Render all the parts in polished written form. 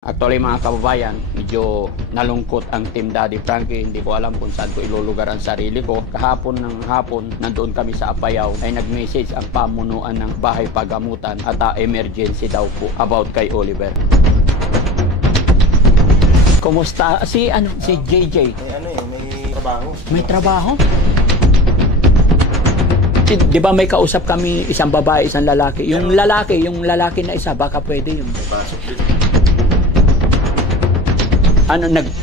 Actually mga kababayan, medyo nalungkot ang Team Daddy Frankie. Hindi ko alam kung saan ko ilulugar ang sarili ko. Kahapon ng hapon, nandoon kami sa Apayao, ay nag-message ang pamunuan ng bahay pagamutan at emergency daw po about kay Oliver. Kumusta? Si JJ? May trabaho. May trabaho? Di ba may kausap kami isang babae, isang lalaki? Yung lalaki na isa, baka pwede yung...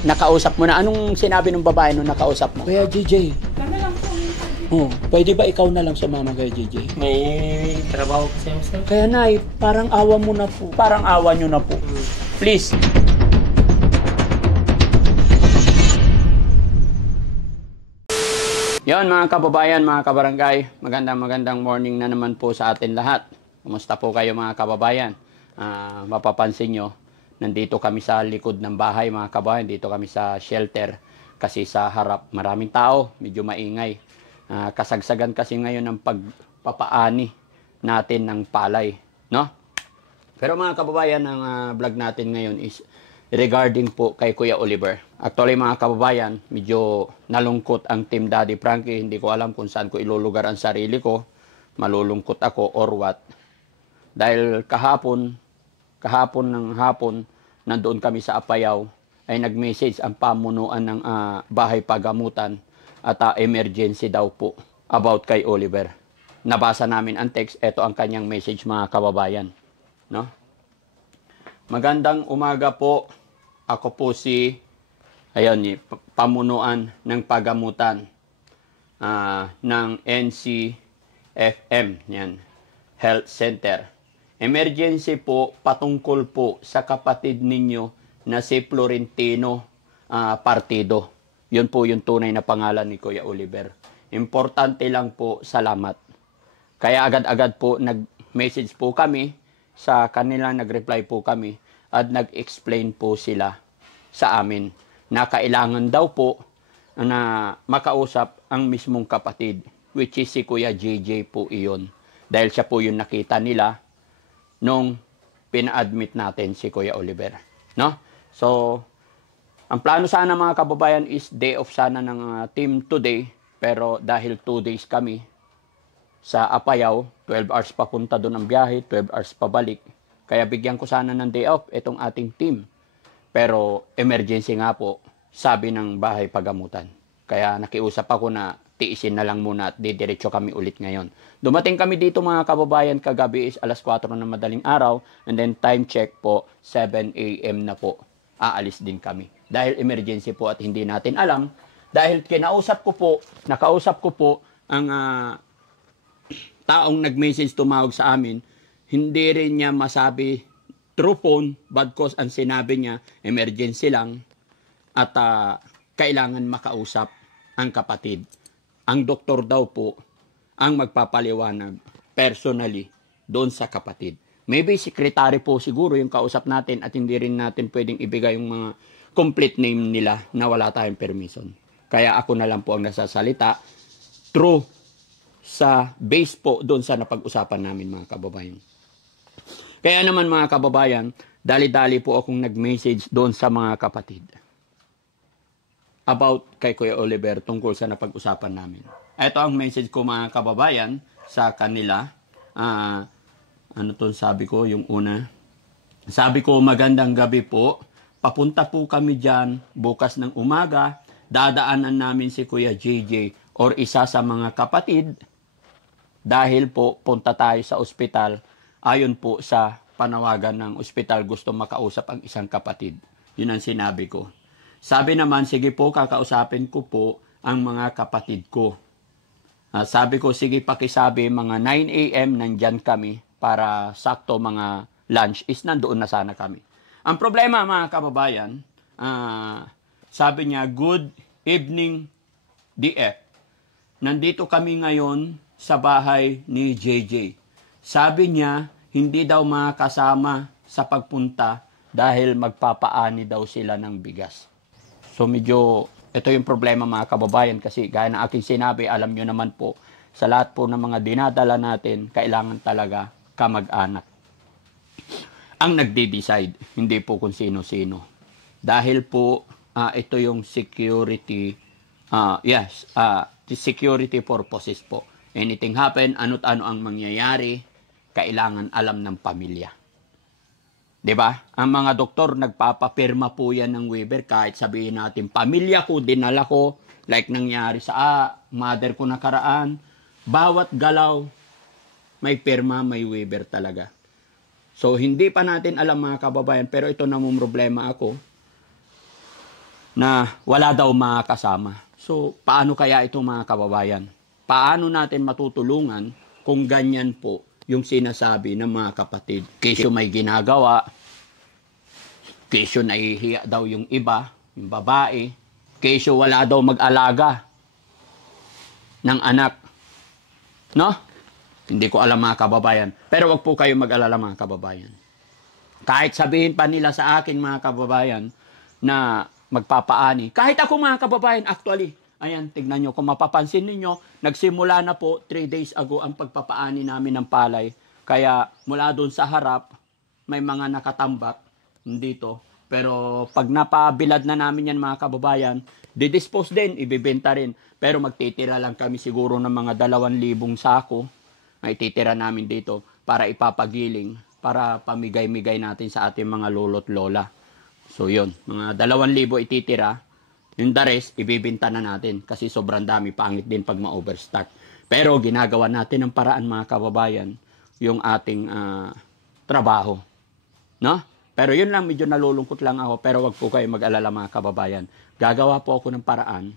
Nakausap mo na? Anong sinabi ng babae nung nakausap mo? Kuya JJ. Kami lang po. Pwede ba ikaw na lang sumama kay JJ? May trabaho kasi sir. Kaya nay, parang awa mo na po. Parang awa nyo na po. Please. Yon mga kababayan, mga kabarangay. Magandang morning na naman po sa atin lahat. Kumusta po kayo mga kababayan? Mapapansin nyo, nandito kami sa likod ng bahay mga kababayan. Dito kami sa shelter kasi sa harap maraming tao, medyo maingay. Kasagsagan kasi ngayon ng pagpapaani natin ng palay, no? Pero mga kababayan, ang vlog natin ngayon is regarding po kay Kuya Oliver. Actually mga kababayan, medyo nalungkot ang Team Daddy Frankie. Hindi ko alam kung saan ko ilulugar ang sarili ko. Malulungkot ako or what. Dahil kahapon ng hapon, nandoon kami sa Apayao, ay nag-message ang pamunuan ng bahay pagamutan at emergency daw po about kay Oliver. Nabasa namin ang text, ito ang kanyang message mga kababayan. No? Magandang umaga po. Ako po si pamunuan ng pagamutan ng NCFM, yan, Health Center. Emergency po patungkol po sa kapatid ninyo na si Florentino Partido. Yun po yung tunay na pangalan ni Kuya Oliver. Importante lang po, salamat. Kaya agad-agad po nag-message po kami sa kanila, nag-reply po kami at nag-explain po sila sa amin na kailangan daw po na makausap ang mismong kapatid, which is si Kuya JJ po iyon. Dahil siya po yung nakita nila nung pina-admit natin si Kuya Oliver. No? So, ang plano sana mga kababayan is day off sana ng team today. Pero dahil 2 days kami sa Apayao, 12 hours papunta doon ang biyahe, 12 hours pabalik. Kaya bigyan ko sana ng day off itong ating team. Pero emergency nga po, sabi ng bahay pagamutan. Kaya nakiusap ako na tiisin na lang muna at didiretso kami ulit ngayon. Dumating kami dito mga kababayan, kagabi is alas 4 ng madaling araw. And then time check po, 7 a.m. na po. Aalis din kami. Dahil emergency po at hindi natin alam. Dahil nakausap ko po ang taong nag-message tumawag sa amin. Hindi rin niya masabi through phone, bagkos ang sinabi niya, emergency lang at kailangan makausap ang kapatid. Ang doktor daw po ang magpapaliwanag personally doon sa kapatid. Maybe secretary po siguro yung kausap natin at hindi rin natin pwedeng ibigay yung mga complete name nila na wala tayong permission. Kaya ako na lang po ang nasasalita through sa base po doon sa napag-usapan namin mga kababayan. Kaya naman mga kababayan, dali-dali po akong nag-message doon sa mga kapatid about kay Kuya Oliver tungkol sa napag-usapan namin. Ito ang message ko mga kababayan sa kanila. Sabi ko yung una? Sabi ko, magandang gabi po. Papunta po kami dyan bukas ng umaga. Dadaanan namin si Kuya JJ or isa sa mga kapatid dahil po punta tayo sa ospital. Ayon po sa panawagan ng ospital, gusto makausap ang isang kapatid. Yun ang sinabi ko. Sabi naman, sige po, kakausapin ko po ang mga kapatid ko. Sabi ko, sige pakisabi, mga 9 a.m. nandyan kami para sakto mga lunch is nandoon na sana kami. Ang problema mga kababayan, sabi niya, good evening DF. Nandito kami ngayon sa bahay ni JJ. Sabi niya, hindi daw makasama sa pagpunta dahil magpapaani daw sila ng bigas. So medyo, ito yung problema mga kababayan kasi gaya ng aking sinabi, alam nyo naman po, sa lahat po ng mga dinadala natin, kailangan talaga kamag-anak. ang nagde-decide, hindi po kung sino-sino. Dahil po, ito yung security, security purposes po. Anything happen, ano't ano ang mangyayari, kailangan alam ng pamilya. 'Di ba? Ang mga doktor nagpapapirma po yan ng waiver kahit sabihin natin pamilya ko, dinala ko, like nangyari sa mother ko nakaraan, bawat galaw may pirma, may waiver talaga. So hindi pa natin alam mga kababayan, pero ito namang problema ako na wala daw makakasama. So paano kaya ito mga kababayan? Paano natin matutulungan kung ganyan po yung sinasabi ng mga kapatid? Kesyo may ginagawa, kesyo nahihiya daw yung iba, yung babae, kesyo wala daw mag-alaga ng anak. No? Hindi ko alam mga kababayan. Pero wag po kayo mag-alala mga kababayan. Kahit sabihin pa nila sa akin mga kababayan na magpapaani. Kahit ako mga kababayan, actually, ayan, tignan nyo. Kung mapapansin ninyo, nagsimula na po 3 days ago ang pagpapaani namin ng palay. Kaya mula doon sa harap, may mga nakatambak dito. Pero pag napabilad na namin yan mga kababayan, didispose din, ibibenta rin. Pero magtitira lang kami siguro ng mga 2,000 sako na ititira namin dito para ipapagiling, para pamigay-migay natin sa ating mga lolo't lola. So yun, mga 2,000 ititira. Yung the rest, ibibenta na natin kasi sobrang dami, pangit din pag ma-overstock. Pero ginagawa natin ng paraan mga kababayan, yung ating trabaho. No? Pero yun lang, medyo nalulungkot lang ako, pero wag po kayo mag-alala mga kababayan. Gagawa po ako ng paraan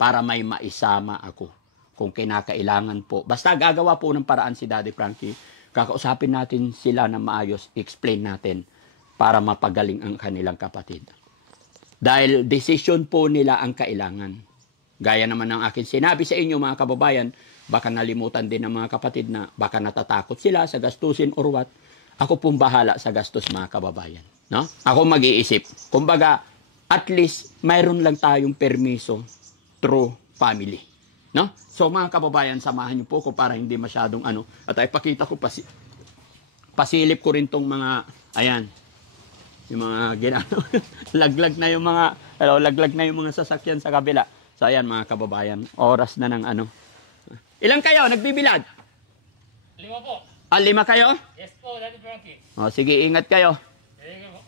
para may maisama ako kung kinakailangan po. Basta gagawa po ng paraan si Daddy Frankie, kakausapin natin sila na maayos, explain natin para mapagaling ang kanilang kapatid. Dahil decision po nila ang kailangan. Gaya naman ng akin sinabi sa inyo mga kababayan, baka nalimutan din ng mga kapatid na baka natatakot sila sa gastusin or what. Ako pong bahala sa gastos mga kababayan. No? Ako mag-iisip. Kumbaga, at least mayroon lang tayong permiso through family. No? So mga kababayan, samahan niyo po ko para hindi masyadong ano. At ay pakita ko pasilip ko rin tong mga, ayan, yung mga ginano, laglag na yung mga, laglag na yung mga sasakyan sa kabila. So ayan mga kababayan, oras na ng ano. Ilang kayo nagbibilad? 5 po. 5 kayo? Yes po, Daddy Frankie. O, sige, ingat kayo. Sige po.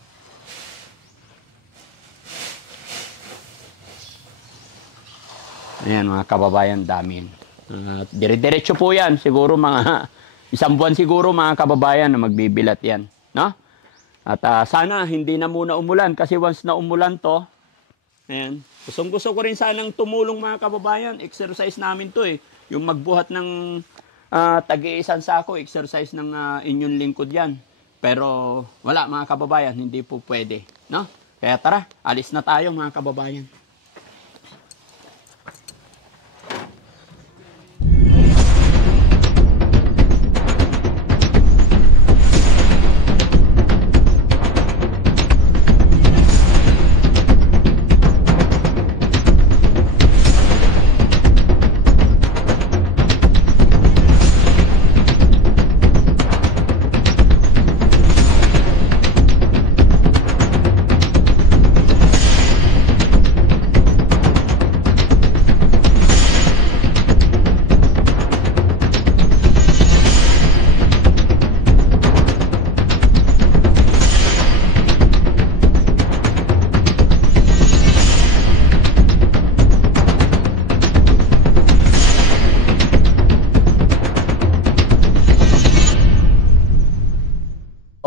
Ayan mga kababayan, dami. Dire-diretso po yan. Siguro mga 1 buwan siguro mga kababayan na magbibilat yan. No? At sana hindi na muna umulan kasi once na umulan to, ayan, gusto ko rin sanang tumulong mga kababayan. Exercise namin to eh. Yung magbuhat ng tagi-isang sako, exercise ng inyong lingkod yan. Pero wala mga kababayan, hindi po pwede. No? Kaya tara, alis na tayo mga kababayan.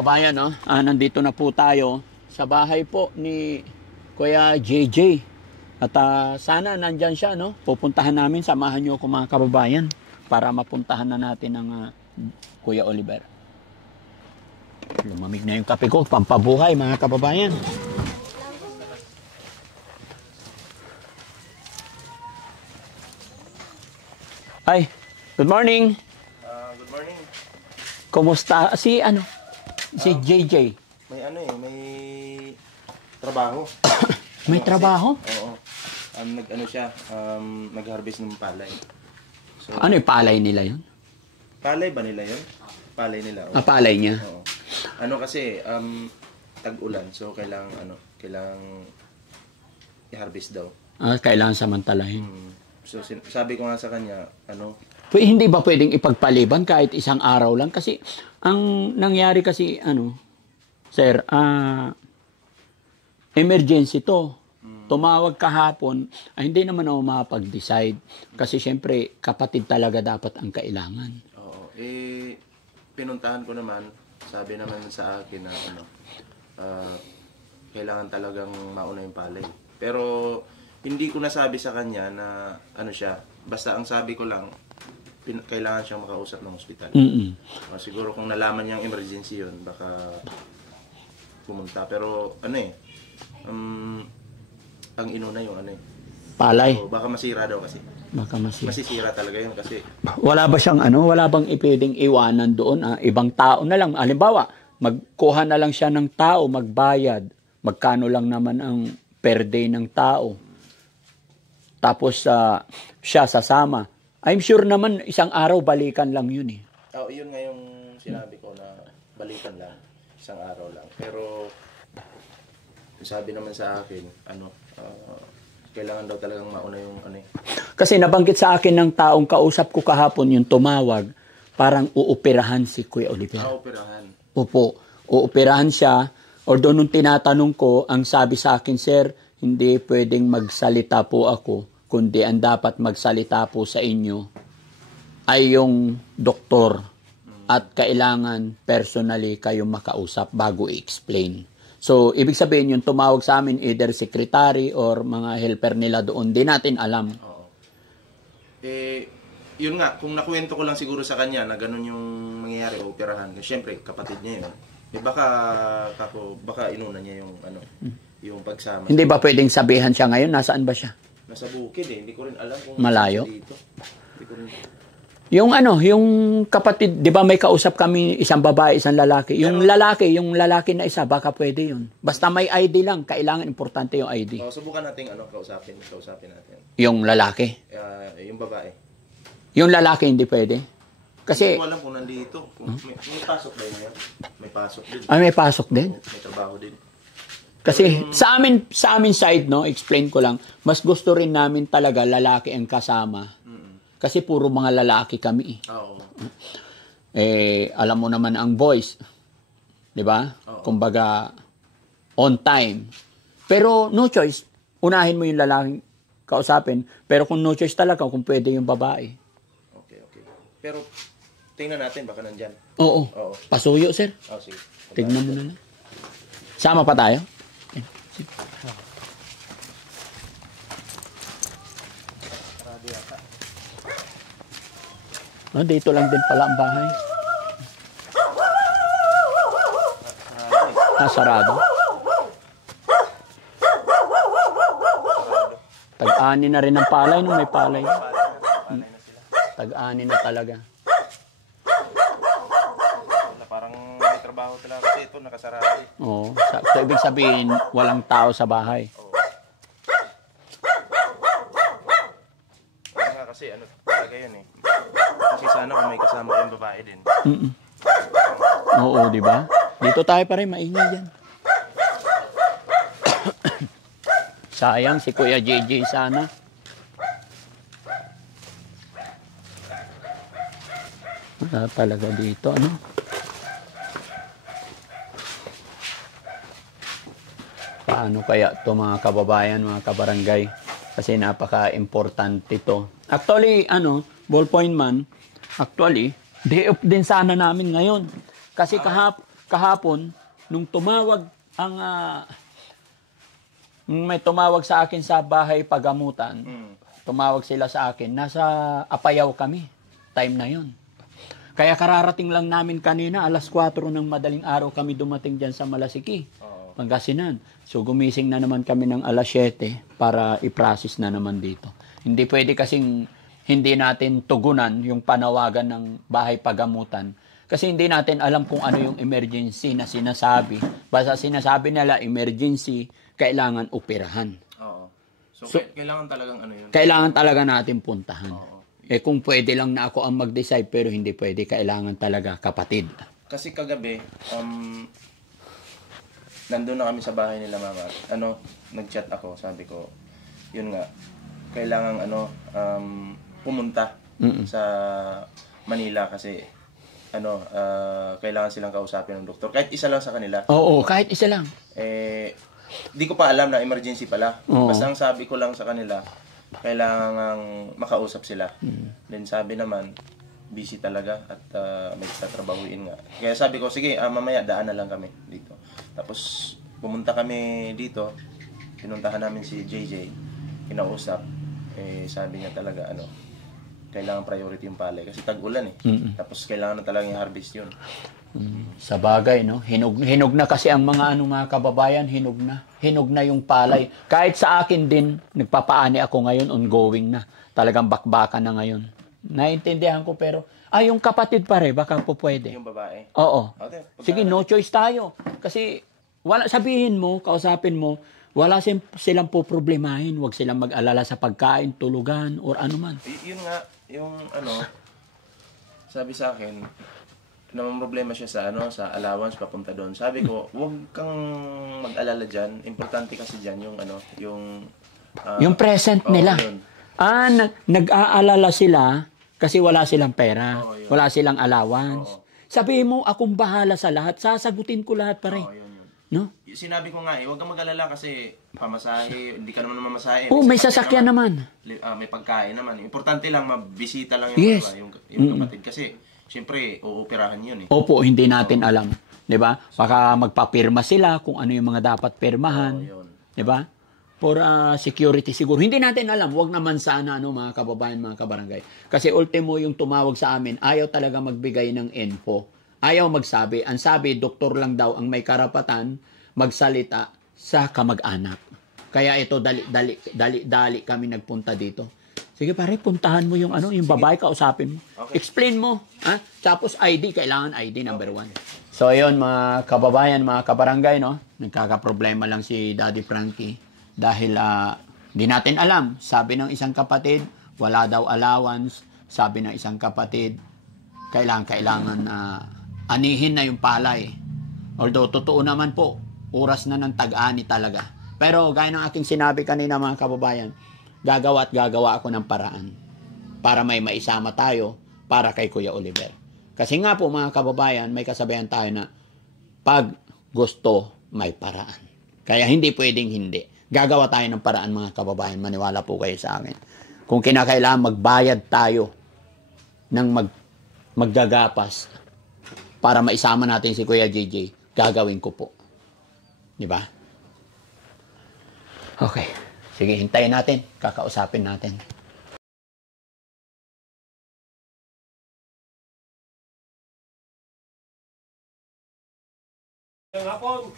Kabayan, no? Nandito na po tayo sa bahay po ni Kuya JJ. At sana nandyan siya, no? Pupuntahan namin, samahan niyo ako mga kababayan para mapuntahan na natin ang Kuya Oliver. Lumamig na yung kape ko, pampabuhay mga kababayan. Ay, good morning. Good morning. Kumusta? Si JJ. May may trabaho. May trabaho? Oo. Nag-ano siya, nag-harvest ng palay. So, Ano yung palay nila yun? palay ba nila yun? Palay nila. Oo. Palay niya. Oo. Ano kasi, tag-ulan. So, kailangang i-harvest daw. Kailangan samantalahin. So, sabi ko nga sa kanya, Hindi ba pwedeng ipagpaliban kahit isang araw lang? Kasi, ang nangyari kasi, sir, emergency to. Tumawag kahapon, hindi naman ako makapag-decide. Kasi syempre, kapatid talaga dapat ang kailangan. Oo. Pinuntahan ko naman, sabi naman sa akin na kailangan talagang mauna yung palay. Pero hindi ko nasabi sa kanya na siya. Basta ang sabi ko lang, kailangan siyang makausap ng ospital. Siguro kung nalaman niyang emergency yun, baka pumunta. Pero ang inuna yung Palay. So, baka masira daw kasi. Baka masira. Masisira talaga yun kasi. Wala ba siyang wala bang ipwedeng iwanan doon? Ibang tao na lang. Halimbawa, magkuha na lang siya ng tao, magbayad. Magkano lang naman ang per day ng tao. Tapos siya sasama. I'm sure naman isang araw balikan lang yun eh. Yun nga yung sinabi ko na balikan lang. Isang araw lang. Pero sabi naman sa akin, kailangan daw talagang mauna yung Kasi nabanggit sa akin ng taong kausap ko kahapon yung tumawag, parang uoperahan si Kuya Oliver. Operahan. Opo, uoperahan siya. Although nung tinatanong ko, ang sabi sa akin, sir, hindi pwedeng magsalita po ako, kundi ang dapat magsalita po sa inyo ay yung doktor at kailangan personally kayong makausap bago i-explain. So, ibig sabihin yung tumawag sa amin, either secretary or mga helper nila doon, di natin alam. Oo. Yun nga, kung nakuwento ko lang siguro sa kanya na ganun yung mangyayari, operahan. Siyempre, kapatid niya yun. Baka inuna niya yung yung pagsama. Hindi ba pwedeng sabihan siya ngayon? Nasaan ba siya? Nasa bukid eh. Hindi ko rin alam kung malayo dito. Hindi ko rin. Yung yung kapatid, 'di ba may kausap kami isang babae, isang lalaki. Yung lalaki na isa baka pwede 'yun. Basta may ID lang, kailangan importante yung ID. Subukan nating kausapin natin. Yung lalaki. Yung babae. Yung lalaki hindi pwede. Kasi hindi ko alam kung nandito. May pasok ba yun? May pasok din. May pasok din. May trabaho din. Kasi sa amin side, no, explain ko lang, mas gusto rin namin talaga lalaki ang kasama. Kasi puro mga lalaki kami. Oo. Alam mo naman ang boys. 'Di ba? Kumbaga on time. Pero no choice, unahin mo yung lalaking kausapin, pero kung no choice talaga, kung pwede yung babae. Okay. Pero tingnan natin baka nandiyan. Oo. Pasuyo, sir. Sige. Tignan mo na lang. Sama pa tayo? Dito lang din pala ang bahay. Sarado. Tag-ani na rin ang palay nung may palay. Tag-ani na talaga. Parang may trabaho talaga kasi ito nakasarado. Oo. So, ibig sabihin, walang tao sa bahay. Kasi talaga yun eh. Kasi sana kung may kasama yung babae din. Oo, di ba? Dito tayo pa rin, maingay yan. Sayang si Kuya JJ sana. Wala talaga dito, ano? Paano kaya ito mga kababayan, mga kabarangay? Kasi napaka-importante ito. Actually, ballpoint man, actually, day off din sana namin ngayon. Kasi kahapon, nung tumawag may tumawag sa akin sa bahay pagamutan, tumawag sila sa akin, nasa Apayao kami, time na yon. Kaya kararating lang namin kanina, 4:00 ng madaling araw kami dumating dyan sa Malasiki, Pangasinan. So gumising na naman kami ng 7:00 para i-process na naman dito. Hindi pwede kasing hindi natin tugunan yung panawagan ng bahay pagamutan. Kasi hindi natin alam kung ano yung emergency na sinasabi. Basta sinasabi nila emergency, kailangan operahan. Oo. So kailangan talagang yun? Kailangan talaga natin puntahan. Kung pwede lang na ako ang mag-decide pero hindi pwede, kailangan talaga kapatid. Kasi kagabi, nandun na kami sa bahay nila mama. Nag-chat ako, sabi ko, yun nga, kailangan pumunta sa Manila kasi kailangan silang kausapin ng doktor. Kahit isa lang sa kanila. Oo, kahit isa lang. Di ko pa alam na emergency pala. Basta ang sabi ko lang sa kanila, kailangan makausap sila. Then sabi naman, busy talaga at may tatrabahuin nga. Kaya sabi ko, sige, mamaya daan na lang kami dito. Tapos pumunta kami dito, pinuntahan namin si JJ, kinausap. Sabi niya talaga, kailangan priority yung palay kasi tag-ulan Tapos kailangan na talaga i-harvest yun. Sa bagay, no? Hinog na kasi ang mga mga kababayan, hinog na. Hinog na yung palay. Kahit sa akin din, nagpapaani ako ngayon, ongoing na. Talagang bakbakan na ngayon. Naintindihan ko pero, yung kapatid pare, baka po pwede. Yung babae? Oo. Okay, sige, no choice tayo. Kasi, sabihin mo, kausapin mo, wala silang po problemahin. Huwag silang mag-alala sa pagkain, tulugan, or ano man. Yun nga, yung sabi sa akin, naman problema siya sa allowance papunta doon. Sabi ko, huwag kang mag-alala dyan. Importante kasi dyan yung yung present nila. Yun. Nag-aalala sila kasi wala silang pera. Yun. Wala silang allowance. Sabihin mo, akong bahala sa lahat. Sasagutin ko lahat pare. Yun. No? Sinabi ko nga huwag kang mag-alala kasi pamasahe, hindi ka naman mamasahe. May sasakyan naman. May pagkain naman. Importante lang, mabisita lang Yes. yung kapatid. Kasi, siyempre, uoperahan yun Opo, hindi natin alam. 'Di ba? Baka magpapirma sila kung ano yung mga dapat pirmahan. 'Di ba? For security siguro. Hindi natin alam. Huwag naman sana mga kababayan, mga kabarangay. Kasi ultimo yung tumawag sa amin, ayaw talaga magbigay ng info. Ayaw magsabi. Ang sabi, doktor lang daw ang may karapatan magsalita sa kamag-anak. Kaya ito, dali kami nagpunta dito. Sige pare, puntahan mo yung yung babae, kausapin mo. Okay. Explain mo. Tapos ID, kailangan ID number 1. So ayun mga kababayan, mga kabarangay, no? Nagkakaproblema lang si Daddy Frankie. Dahil di natin alam. Sabi ng isang kapatid, wala daw allowance. Sabi ng isang kapatid, kailangan anihin na yung palay. Although, totoo naman po, oras na ng tag-ani talaga. Pero, gaya ng aking sinabi kanina mga kababayan, gagawa ako ng paraan para may maisama tayo para kay Kuya Oliver. Kasi nga po mga kababayan, may kasabihan tayo na pag gusto, may paraan. Kaya hindi pwedeng hindi. Gagawa tayo ng paraan mga kababayan. Maniwala po kayo sa akin. Kung kinakailangan magbayad tayo ng maggagapas para maisama natin si Kuya JJ, gagawin ko po. Di ba? Okay. Sige, hintayin natin. Kakausapin natin.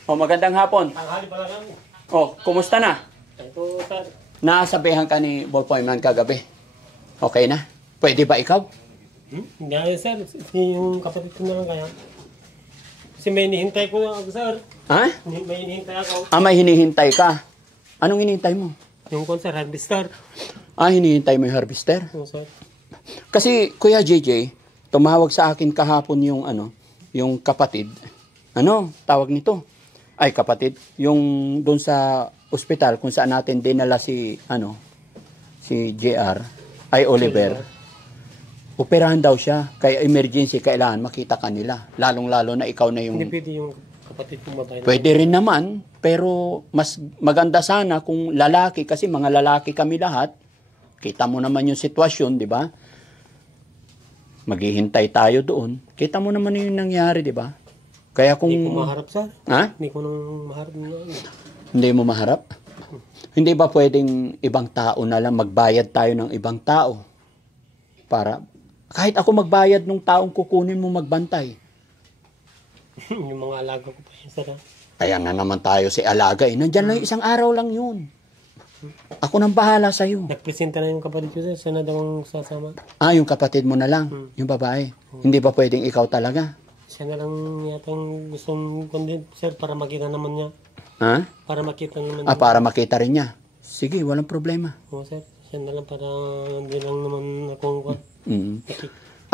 Magandang hapon. Tanghali pa lang. Kumusta na? Ito, sir. Nasabihan ka ni Ballpoint Man kagabi. Okay na? Pwede ba ikaw? Hindi, sir. Yung kapatid ko na lang kaya. Kasi may hinihintay ko, sir. Ha? May hinihintay ako. May hinihintay ka. Anong hinihintay mo? Yung concert, harvester. Hinihintay mo yung harvester? Oo, sir. Kasi, Kuya JJ, tumawag sa akin kahapon yung yung kapatid. Tawag nito? Ay, kapatid, yung doon sa ospital kung saan natin dinala si JR, ay Oliver. Operahan daw siya, kaya emergency, kailangan makita kanila. Lalong-lalo na ikaw na yung... Hindi pwede yung kapatid kong babae. Pwede rin naman, pero mas maganda sana kung lalaki, kasi mga lalaki kami lahat. Kita mo naman yung sitwasyon, di ba? Maghihintay tayo doon. Kita mo naman yung nangyari, di ba? Kaya kung... Hindi ko maharap, sir. Ha? Hindi ko nang maharap na. Hindi mo maharap? Hindi ba pwedeng ibang tao na lang, magbayad tayo ng ibang tao? Para, kahit ako magbayad ng taong kukunin mo magbantay. Yung mga alaga ko pa yun, sir. Kaya nga naman tayo si alaga. Nandyan lang, isang araw lang yun. Ako nang bahala sa'yo. Nagpresenta na yung kapatid ko, sir. Siya na daw ang sasama. Yung kapatid mo na lang, yung babae. Hindi ba pwedeng ikaw talaga? Siya na lang yatang gustong content, sir, para makita naman niya. Ha? Para makita naman niya. Para makita rin niya. Sige, walang problema. Oo, sir. Siya na lang para hindi lang naman akong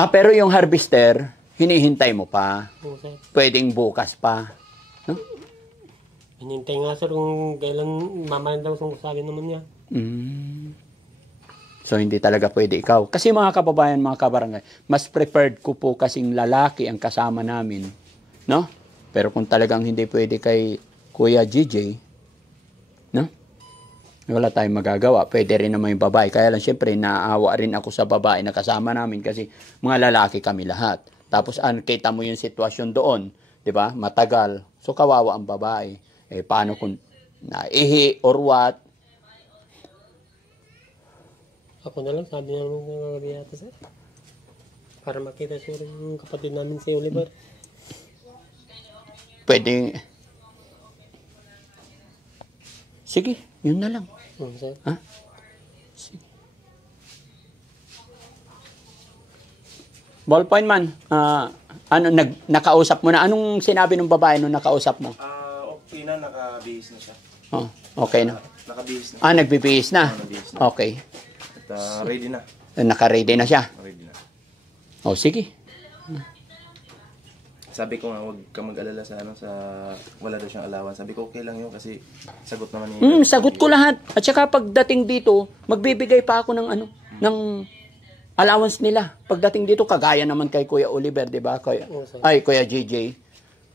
Pero yung harvester, hinihintay mo pa. Oo, sir. Pwedeng bukas pa. No? Hinintay nga, sir, kung kailan mamahan daw kung sabi naman niya. Mm. So, hindi talaga pwede ikaw. Kasi mga kababayan, mga kabarangay, mas preferred ko po kasing lalaki ang kasama namin. No? Pero kung talagang hindi pwede kay Kuya GJ, no? Wala tayong magagawa. Pwede rin naman yung babae. Kaya lang, syempre, naaawa rin ako sa babae na kasama namin kasi mga lalaki kami lahat. Tapos, kita mo yung sitwasyon doon. 'Di ba? Matagal. So, kawawa ang babae. Eh, paano kung naihi or what? Ako na lang, sabi niya naman ng mga yata, sir. Para makita sir yung kapatid namin si Oliver. Pwede. Sige, yun na lang. Oo, sir. Ha? Sige. Ballpoint man, nakausap mo na. Anong sinabi ng babae nung nakausap mo? Okay na, nakabihis na siya. Oh, okay na. Nakabihis na. Nagbibihis na. Nabihis na. Okay. At ready na. Naka-ready na siya. Ready na. Oh, sige. Sabi ko nga, huwag ka mag-alala sa wala daw siyang alawan. Sabi ko, okay lang yun kasi sagot naman niya. Sagot ko lahat. At saka pagdating dito, magbibigay pa ako ng allowance nila. Pagdating dito, kagaya naman kay Kuya Oliver, di ba? Kuya JJ.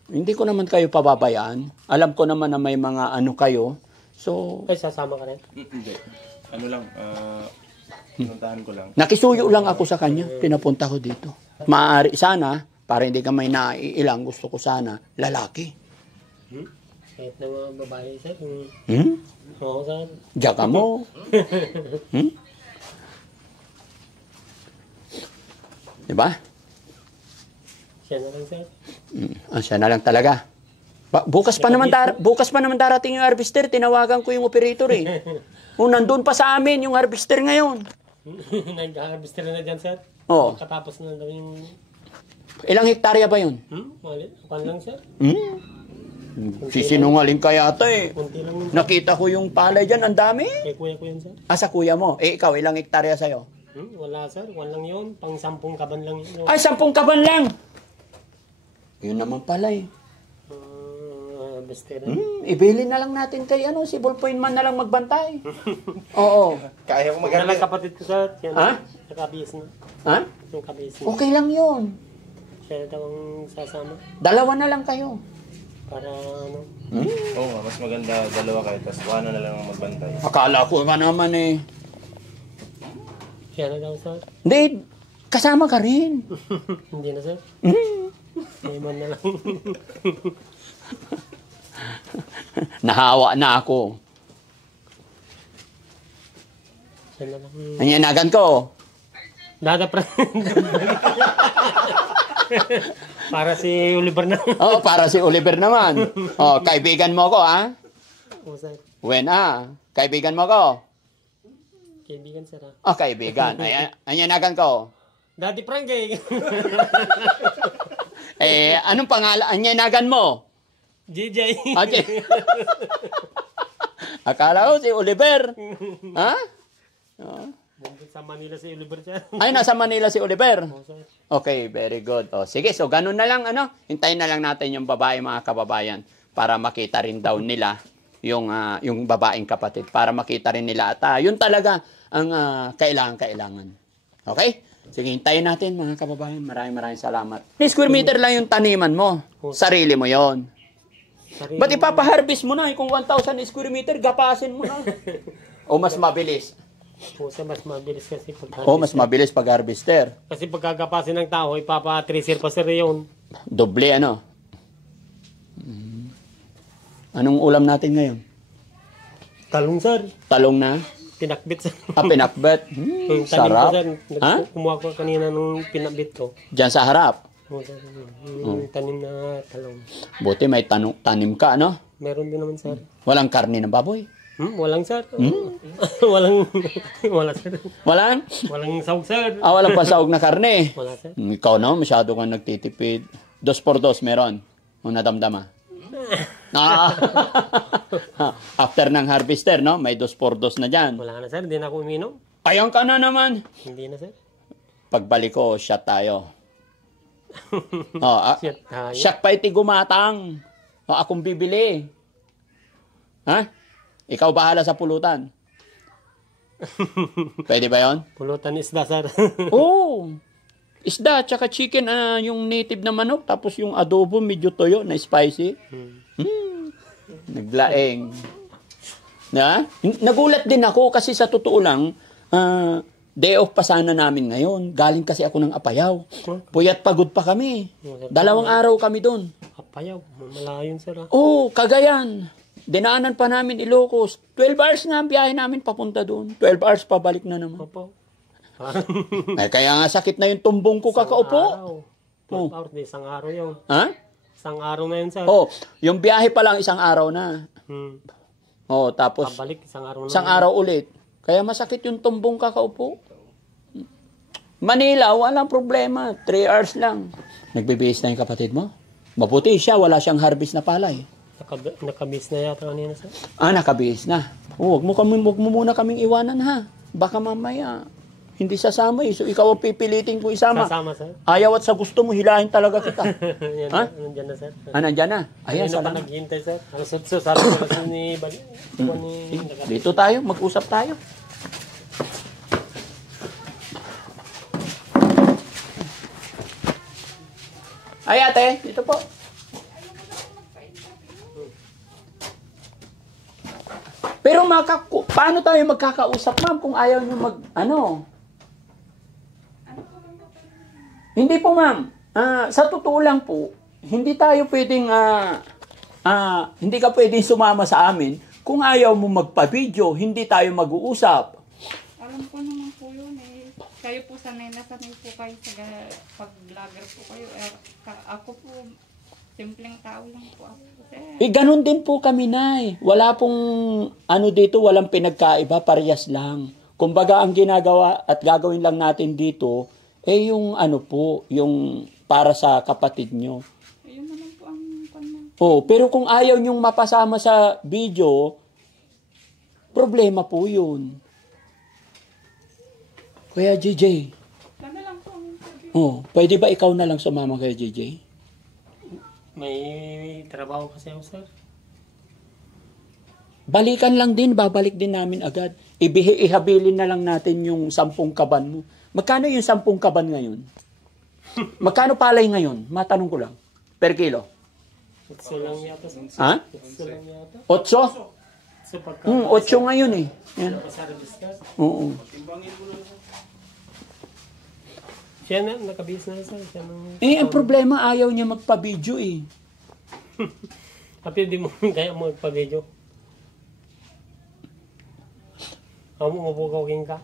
Hindi ko naman kayo pababayaan. Alam ko naman na may mga kayo. So, Ay, sasama ka rin? Hindi. Ano lang, pinuntahan ko lang. nakisuyo lang ako sa kanya. Pinapunta ko dito. Maaari sana, para hindi ka may naiilang, gusto ko sana, lalaki. Kahit na mga babae, sir. Oo, sir. Diyaga mo. Diba? Siya na lang, sir. Siya na lang talaga. Bukas pa naman darating yung harvester. Tinawagan ko yung operator eh. Nandun pa sa amin yung harvester ngayon. Nag-harvester na dyan, sir. Oo. Katapos na daw yung... Ilang hektarya ba yun? Mali. Kuan lang, sir. Sisinungaling ka yata eh. Kunti lang yun. Nakita ko yung palay dyan, ang dami. Kay kuya ko yun, sir. Sa kuya mo. Ikaw, ilang hektarya sa'yo? Wala, sir. Kuan lang yun. Pang 10 kaban lang yun. 10 kaban lang. Yun naman pala eh. Harvester. Ibili na lang natin kay si Ballpoint man na lang magbantay. Oo. Kaya ko Wala lang kapatid ko, sir. Siya Ha? nakabihis na. Ha? Yung kabihis na. Okay lang yun. Siya daw ang sasama. Dalawa na lang kayo. Para ano. Oo nga, mas maganda dalawa kayo. Tapos wala na lang ang magbantay. Akala ko ba naman eh. Siya na daw, sir. Hindi, kasama ka rin. Hindi na, sir. May man na lang. Nahawa na ako. Siya na lang. Nanyanagan ko. Dada pra. Para si Oliver na. Para si Oliver naman. Kaibigan mo ko, ha? Oo, sir. Kaibigan mo ko. Kaibigan, sir, ha? Kaibigan. Nanyanagan ko. Daddy Frank, eh. Anong pangalan? Nanyanagan mo? JJ. Okay. Akala ko si Oliver. Ha? Sa Manila si Oliver, sir. Ay, nasa Manila si Oliver. Oo, sir. Okay, very good. Sige, so ganun na lang, hintayin na lang natin yung babae, mga kababayan, para makita rin daw nila yung babaeng kapatid, para makita rin nila. At yun talaga ang kailangan. Okay? Sige, hintayin natin, mga kababayan. Maraming salamat. Square meter lang yung taniman mo. Sarili mo yon. Ba't ipapaharvest mo na? Kung 1,000 square meter, gapasin mo na. O mas mabilis? Oo, sir, mas mabilis kasi pag Mas mabilis pag harvester. Kasi pagkagapasin ng tao, ipapa-tracer pa, sir, yun. Doble, Anong ulam natin ngayon? Talong, sir. Talong na? Pinakbit, sir. Pinakbet. Yung tanim Sarap. ko, sir. Kumuha ko kanina nung pinakbit ko. Diyan sa harap. Oo, sir. Yung tanim na talong. Buti may tanim ka, Meron din naman, sir. Walang karne ng baboy. Walang, sir. Wala, sir. Walang? Walang sahog, sir. Walang pasahog na karne. Wala, sir. Ikaw masyado kang nagtitipid. 2x2 meron. Nadamdama. After ng harvester, may 2x2 na dyan. Wala na, sir. Hindi na ako uminom. Ayun ka na naman. Hindi na, sir. Pagbalik ko, shot tayo. Oh, Shit, tayo. siyak pa iti gumatang. O, akong bibili. Ha? Ikaw bahala sa pulutan. Pwede ba yon? Pulutan isda, sir. Oo. Isda, tsaka chicken, yung native na manok, tapos yung adobo, medyo toyo na spicy. Naglaeng. Na? Nagulat din ako kasi sa totoo lang, day off pa sana namin ngayon. Galing kasi ako ng Apayaw. Puyat pagod pa kami. 2 araw kami doon. Apayaw, malayon, sir. Oo, Cagayan. Dinaanan pa namin Ilocos. 12 hours nga ang biyahe namin papunta doon. 12 hours pabalik na naman. Opo. Ay, kaya nga sakit na yung tumbong ko kakaupo. 12 hours, isang araw yun. Ha? Isang araw na yun, sir. Oh, yung biyahe pa lang 1 araw na. Oh, tapos Pabalik, isang araw na. 1 araw ulit. Kaya masakit yung tumbong kakaupo. Manila, walang problema. 3 hours lang. Nagbibihis na yung kapatid mo? Mabuti siya, wala siyang harvest na palay. Nakabis na yata kanina, sir. Nakabihis na. Oh, wag mo muna kaming iwanan ha. Baka mamaya hindi sasama eh. So ikaw ang pipilitin ko isama. Sasama, sir. Ayaw at sa gusto mo, hilahin talaga kita. Yan, Ha? Nandiyan na, sir. Nandyan na. Ayan, Kanina pa salamat. naghihintay, sir. So, sabi ko kasi ni Bali. Dito tayo, mag-usap tayo. Ay ate, dito po. Pero paano tayo magkakausap, ma'am, kung ayaw nyo Hindi po, ma'am. Sa totoo lang po, hindi tayo pwedeng, hindi ka pwedeng sumama sa amin. Kung ayaw mo magpa-video, hindi tayo mag-uusap. Alam ko naman po yun eh. Kayo po sanay po kayo sa pag-vlogger po kayo. Ako po, simpleng tao lang po ako. Ganun din po kami, Nay. Wala pong, dito, walang pinagkaiba, parehas lang. Kumbaga, ang ginagawa at gagawin lang natin dito, yung yung para sa kapatid nyo. Ayun naman po ang kanman. Pero kung ayaw nyong mapasama sa video, problema po yun. Kuya JJ. Sana lang po ang sabi. Pwede ba ikaw na lang sumama kay JJ? May trabaho kasi ako, sir. Balikan lang din, babalik din namin agad. Ihabilin na lang natin yung 10 kaban mo. Magkano yung 10 kaban ngayon? Magkano palay ngayon? Matanong ko lang. Per kilo? 8 lang yata, sir. Ha? 8 lang yata. 8? So, pagka... 8 ngayon eh. Yan. Masarabis ka. Oo. Siya na, nakabis na, sir. Siya nang... Ang problema, ayaw niya magpa-video eh. Happy di mo kaya mo magpa-video. Amo mabugawin ka.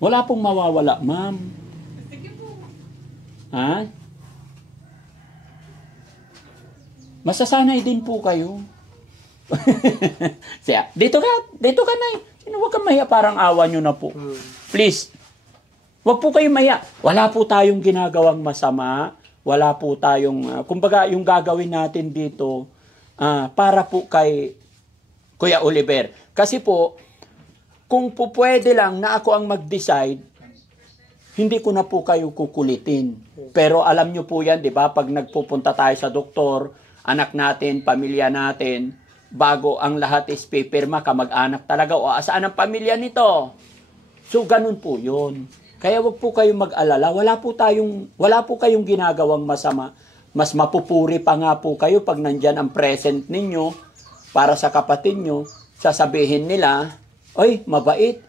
Wala pong mawawala, ma'am. Sige po. Ha? Masasanay din po kayo. Siya, dito ka, Nay. Huwag kang mahiya, parang awa nyo na po. Please. Huwag po kayong mahiya. Wala po tayong ginagawang masama. Wala po tayong, kumbaga, yung gagawin natin dito, para po kay Kuya Oliver. Kasi po, kung po pwede lang na ako ang mag-decide, hindi ko na po kayo kukulitin. Pero alam nyo po yan, di ba? Pag nagpupunta tayo sa doktor, anak natin, pamilya natin, bago ang lahat is pipirma, kamag-anak talaga, o saan ang pamilya nito? So, ganun po yun. Kaya wag po kayong mag-alala. Wala po kayong ginagawang masama. Mas mapupuri pa nga po kayo pag nandyan ang present ninyo para sa kapatid nyo. Sasabihin nila, ay, mabait,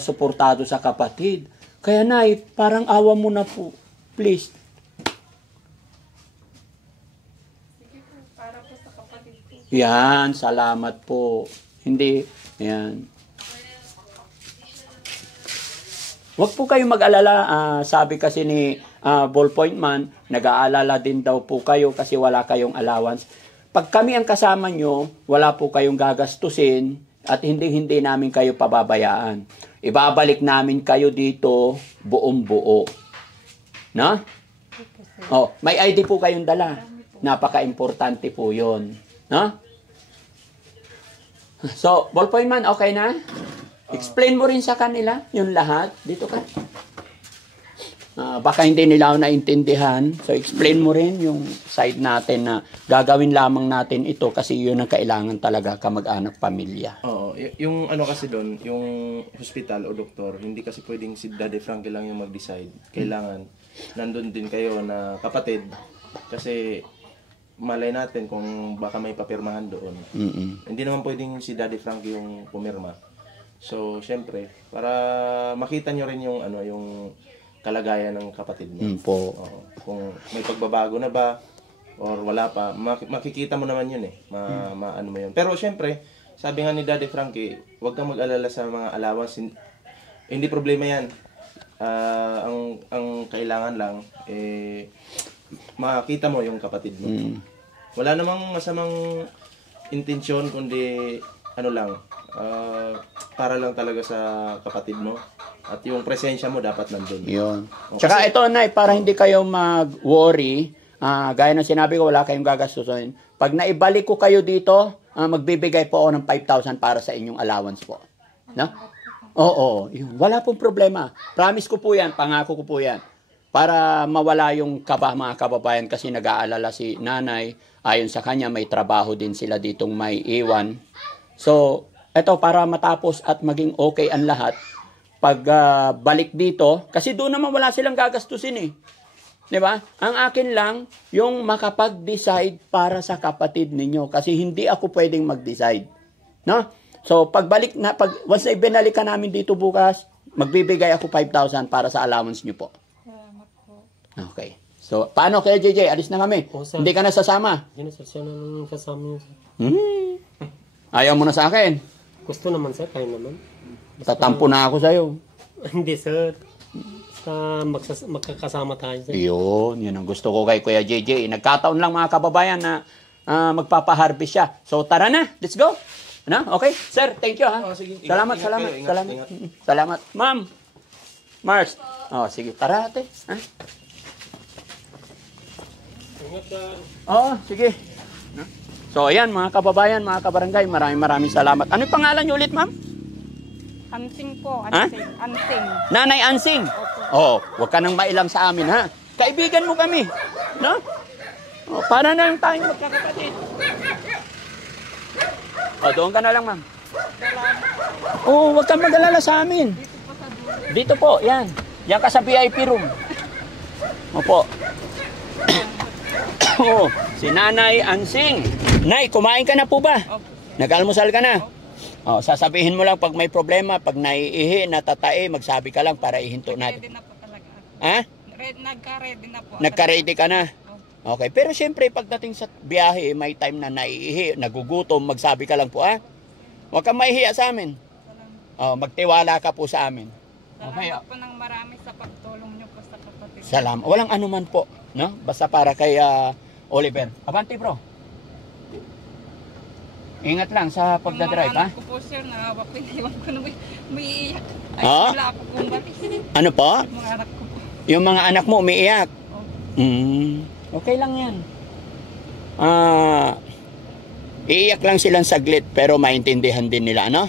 suportado sa kapatid. Kaya Nay, parang awa mo na po. Please. Sige po, para po sa kapatid ko. Yan, salamat po. Hindi, yan. Huwag po kayong mag-alala. Sabi kasi ni Ballpoint Man, nag-aalala din daw po kayo kasi wala kayong allowance. Pag kami ang kasama nyo, wala po kayong gagastusin at hindi namin kayo pababayaan. Ibabalik namin kayo dito buong buo. No? May ID po kayong dala. Napaka-importante po yun. No? So, Ballpoint Man, okay na? Explain mo rin sa kanila yung lahat. Dito ka. baka hindi nila ako naintindihan. So, explain mo rin yung side natin na gagawin lamang natin ito kasi yun ang kailangan talaga kamag-anak pamilya. Oo, yung ano kasi doon, yung hospital o doktor, hindi kasi pwedeng si Daddy Frankie lang yung mag-decide. Kailangan nandun din kayo na kapatid kasi malay natin kung baka may papirmahan doon. Hindi naman pwedeng si Daddy Frankie yung pumirma. So, syempre, para makita nyo rin yung ano, yung kalagayan ng kapatid mo. Po. Oo. Kung may pagbabago na ba or wala pa, makikita mo naman yun eh. Ano mo yun. Pero syempre, sabi nga ni Daddy Frankie, huwag kang mag-alala sa mga allowance. Hindi problema yan. Ang kailangan lang, makita mo yung kapatid mo. Wala namang masamang intensyon, kundi ano lang, para lang talaga sa kapatid mo. At yung presensya mo dapat nandun. Yun. O, Tsaka kasi- ito, Nay, para hindi kayo mag-worry, gaya ng sinabi ko, wala kayong gagastusin. Pag naibalik ko kayo dito, magbibigay po ako ng 5,000 para sa inyong allowance po. No? Oo, yun. Wala pong problema. Promise ko po yan, pangako ko po yan. Para mawala yung mga kababayan kasi nag-aalala si nanay. Ayon sa kanya, may trabaho din sila ditong may iwan. So, eto para matapos at maging okay ang lahat, pag balik dito, kasi doon naman wala silang gagastusin eh. 'Di ba? Ang akin lang, yung makapag-decide para sa kapatid ninyo kasi hindi ako pwedeng mag-decide. No? So, once na ibinalik ka namin dito bukas, magbibigay ako 5,000 para sa allowance nyo po. Salamat po. Okay. So, paano kaya JJ? Alis na kami. Oo, sir. Hindi ka na sasama. Yun sir, siya nang kasama niyo sir. Ayaw mo na sa akin. Gusto naman sir, kayo naman. Tatampo na ako sa'yo. Hindi sir. Basta magkakasama tayo sir. Yun ang gusto ko kay Kuya JJ. Nagkataon lang mga kababayan na magpapaharvest siya. So tara na, let's go. Ano? Okay? Sir, thank you ha. Oh, sige. Salamat, Ingat salamat, kayo, ingat, salamat. ingat. Salamat. Ma'am. Mars. Oh, sige, tara ate. Ha? Ingat sir. Oo, sige. So ayan mga kababayan, mga kabarangay, maraming salamat. Ano yung pangalan niyo ulit, ma'am? Ansing po. Ha? Ansing. Nanay Ansing. Oh, wag ka nang mailang sa amin ha. Kaibigan mo kami, no? Oh, para na lang tayong magkakapatid. Oh, doon ka na lang, ma'am. Oh, wag kang mag-alala sa amin. Dito po, yan. Yan ka sa VIP room. Opo. Oh, si Nanay Ansing. Nay, kumain ka na po ba? Nag-almusal ka na? Oh, sasabihin mo lang pag may problema, pag naiihi, natatae, magsabi ka lang para ihinto natin. Ready na po talaga. Ha? Nagka-ready na po. Nagka-ready ka na? Okay, pero siyempre pagdating sa biyahe, may time na naiihi, nagugutom, magsabi ka lang po, ha? Huwag kang mahihiya sa amin. Oh, magtiwala ka po sa amin. Okay, Salamat po ng marami sa pagtulong niyo po sa kapatid. Salamat. Walang anuman po, no? Basta para kay Oliver. Abante, bro. Ingat lang sa pagdadrive, ha? Yung mga anak ko po sir, nahawak ko, iniwan ko na may iiyak. Ay, Ha? wala ako kung balik. Ano po? Yung mga anak ko po. Yung mga anak mo umiiyak. Oh. Okay lang yan. Iiyak lang silang saglit pero maintindihan din nila, ano?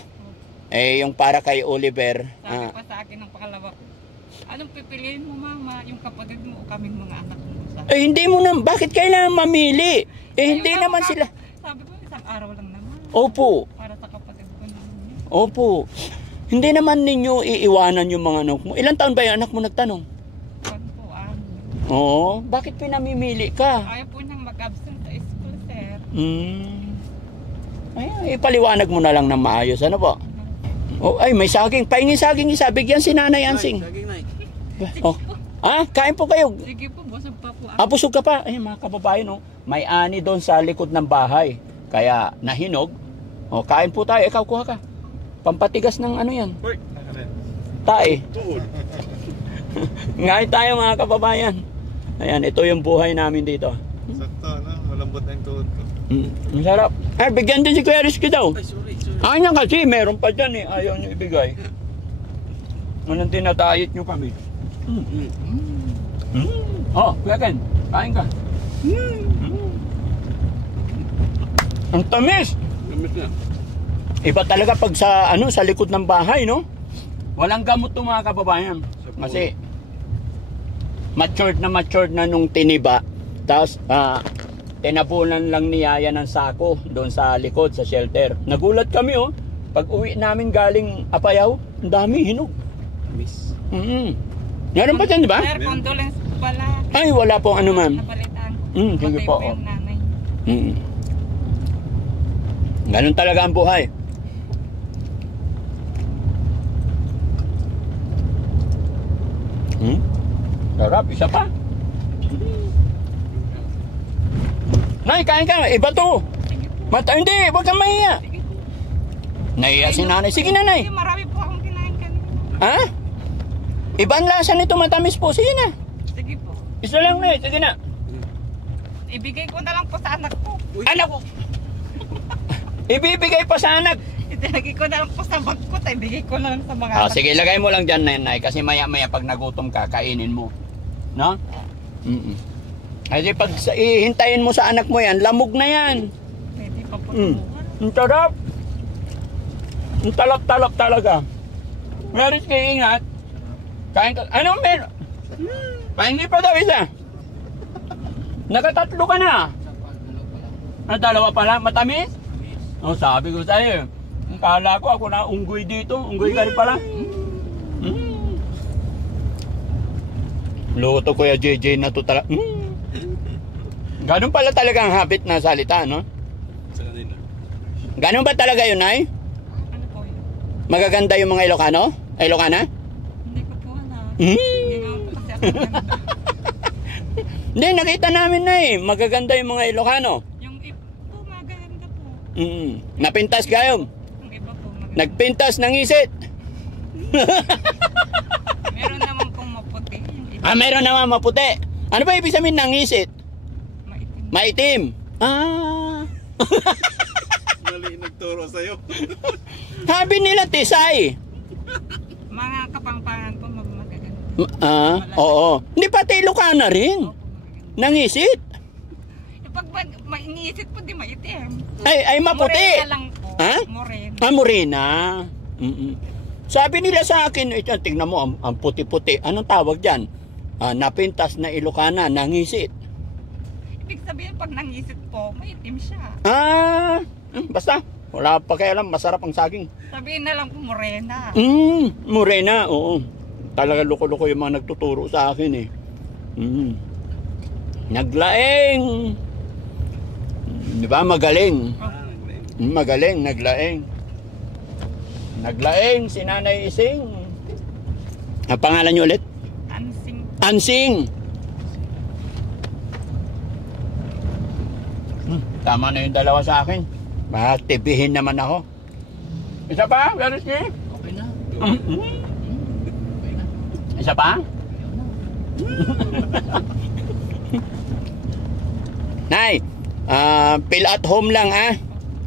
Eh, yung para kay Oliver, Sabi pa sa akin ng pangalawa ko, anong pipiliin mo mama, yung kapatid mo o kaming mga anak mo? Sabi, hindi mo na, bakit kailangan mamili? Hindi Ayaw naman ako, sila. Sabi ko, isang araw lang naman. Opo, Para sa kapatid ko naman. opo. Hindi naman ninyo iiwanan yung mga anak mo. Ilang taon ba yung anak mo nagtanong? Pag po, Oo, bakit pinamimili ka? ayaw po niyang mag-absent sa school, sir. Ay, ipaliwanag mo na lang ng maayos, ano po? Oh, ay, may saging. Paingin saging isa. Bigyan si Nanay Ansing. Oh. Kain po kayo. Sige po, busog pa po. Busog ka pa. Ay, mga kababayan, oh. May ani doon sa likod ng bahay. Kaya, nahinog. Oh, kain po tayo. Ikaw, kuha ka. Pampatigas ng ano yan. Tae. Ngayon tayo, mga kababayan. Ayan, ito yung buhay namin dito. Sakto, no? Malambot na yung tuhod ko. Ang sarap. Ay, bigyan din si Kuya Rizky daw. Ay, niya kasi, meron pa dyan eh. Ayaw niyo ibigay. Anong tinatayit niyo kami? Oh, Kuya Ken, kain ka. Ang tamis! Gamis na. Iba talaga pag sa, sa likod ng bahay, no? Walang gamot to mga kababayan. Kasi, matured na nung tiniba. Tapos, tinabunan lang ni Yaya ng sako doon sa likod, sa shelter. Nagulat kami, oh. Pag uwi namin galing Apayao, ang dami, hinog. Miss. Meron pa dyan, di ba? Sir, condolence po pala. Ay, wala pong ano, ma'am. Napalitan ko. Sige Patay po. po yung nanay. Ganun talaga ang buhay. Sarap, isa pa. Nay, kain ka. Iba to. Hindi, wag kang mahiya. Nahiya si nanay. Sige, nanay. Kasi marami po akong kinain kanina. Ha? Ibang lasa nito, matamis po. Sige na. Sige po. Isa lang na. Sige na. Ibigay ko na lang po sa anak ko. Anak ko. Ibibigay pa sa anak. Itinagay ko na lang po sa bag ko. Ibigay ko na lang sa mga anak. Sige, lagay mo lang dyan, nanay. Kasi maya-maya pag nagutom ka, kainin mo. No? Kasi pag ihintayin mo sa anak mo yan, lamog na yan. Pwede pa po tumuhan. Ang sarap. Ang talap-talap talaga. Meron kayo ingat. Kain ka. Ano meron? Pahingi pa daw isa. Nakatatlo ka na. Dalawa pala. Matamis? Sabi ko sa'yo. Kala ko ako na unggoy dito. Unggoy ka rin pala. Luto Kuya JJ na to talaga. Ganun pala talaga ang habit na salita, no? Sa kanila. Ganun ba talaga yun, Nay? Ano po yun? Magaganda yung mga Ilocano? Ilocana? Hindi ko po alam. Hindi naman po kasi ako maganda. Hindi, nakita namin na eh. Magaganda yung mga Ilocano. Yung iba po maganda po. Napintas gayong. Yung iba po maganda. Nagpintas ng isit. Meron naman pong maputi. Yung iba Meron naman maputi. Ano ba ibig sabihin ng isit? maitim. Maitim. Mali nagturo sa'yo. Sabi nila tisay. Mga kapangpangan po magaganda. Oo. Hindi pati Ilocana rin. Opo, magaganda. Nangisit. Pag iniisip po di maitim. Ay maputi. Morena lang po. Ha? Morena. Morena. Sabi nila sa akin, tingnan mo, ang puti-puti. Anong tawag dyan? Napintas na Ilocana, nangisit. Ibig sabihin pag nangisip po, maitim siya. Basta, wala pa kaya alam, masarap ang saging. Sabihin na lang po morena. Morena, oo. Talaga loko-loko yung mga nagtuturo sa akin eh. Naglaeng. Di ba, magaling. Magaling, naglaeng. Naglaeng, si Nanay Ising. Ang pangalan niyo ulit? Ansing. Ansing. Tama na yung dalawa sa akin. Matibihin naman ako. Isa pa? Garis niya? Okay na. Isa pa? Nay, feel at home lang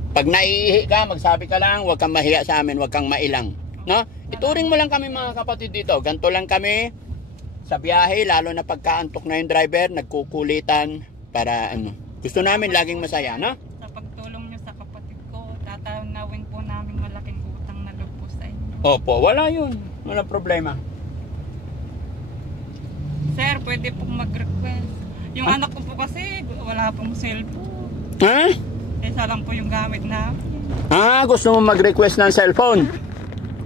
Pag naiihi ka, magsabi ka lang, huwag kang mahiya sa amin, huwag kang mailang. No? Ituring mo lang kami mga kapatid dito. Ganto lang kami sa biyahe, lalo na pagkaantok na yung driver, nagkukulitan para gusto namin laging masaya, no? Sa pagtulong niyo sa kapatid ko, tatanawin po namin malaking utang na loob po sa inyo. Opo, wala yun. Wala problema. Sir, pwede pong mag-request. Yung anak ko po kasi, wala pong cellphone. Ha? Isa lang po yung gamit namin. Gusto mo mag-request ng cellphone?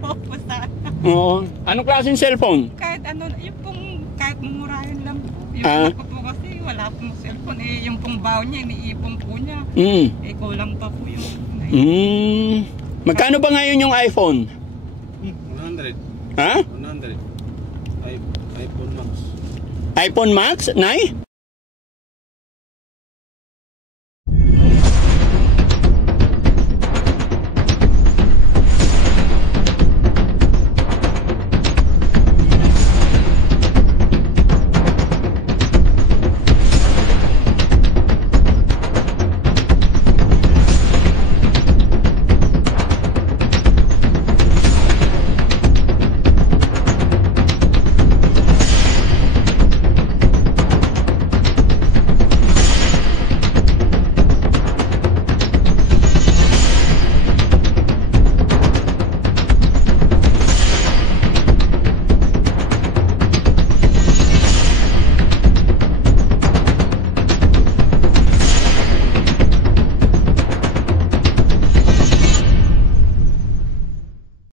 Opo, sana. Oo. Anong klaseng cellphone? Kahit ano, yung pong, kahit mumurahin lang po. Yung anak ko po kasi, wala pong cellphone. Yung pong baon niya, iniipon po niya. Kulang pa po yung... Magkano ba ngayon yung iPhone? 100. Ha? 100. iPhone Max. iPhone Max, Nay?